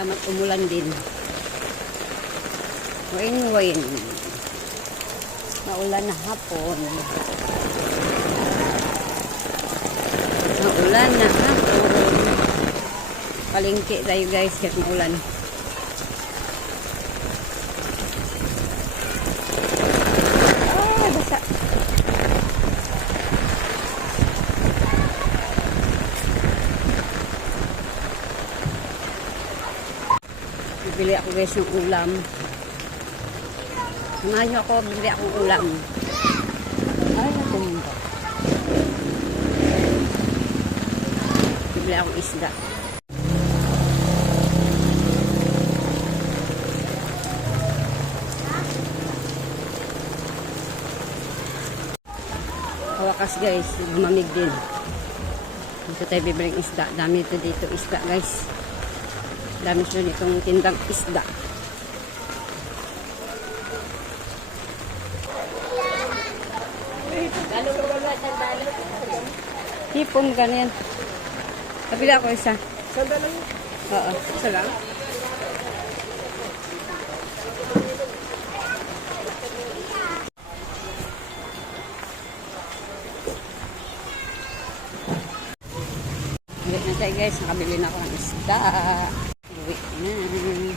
Salamat umulan din. Win-win. Maulan na hapon. Maulan na hapon. Palingki tayo guys kahit maulan. Ah, Bibili ako guys ng ulam. Samahan niyo ako, bibili akong ulam. Ay, natumba. Bibili akong isda. Kawakas guys, lumamig din. Dito tayo bibiling isda. Dami ito dito isda guys. Dami sila nitong tindang isda. Hipon ganyan. Kabila ko isa. Sanda lang. Oo. Isa lang? Uwi na tayo guys. Nakabili na ako ng isda. Isda.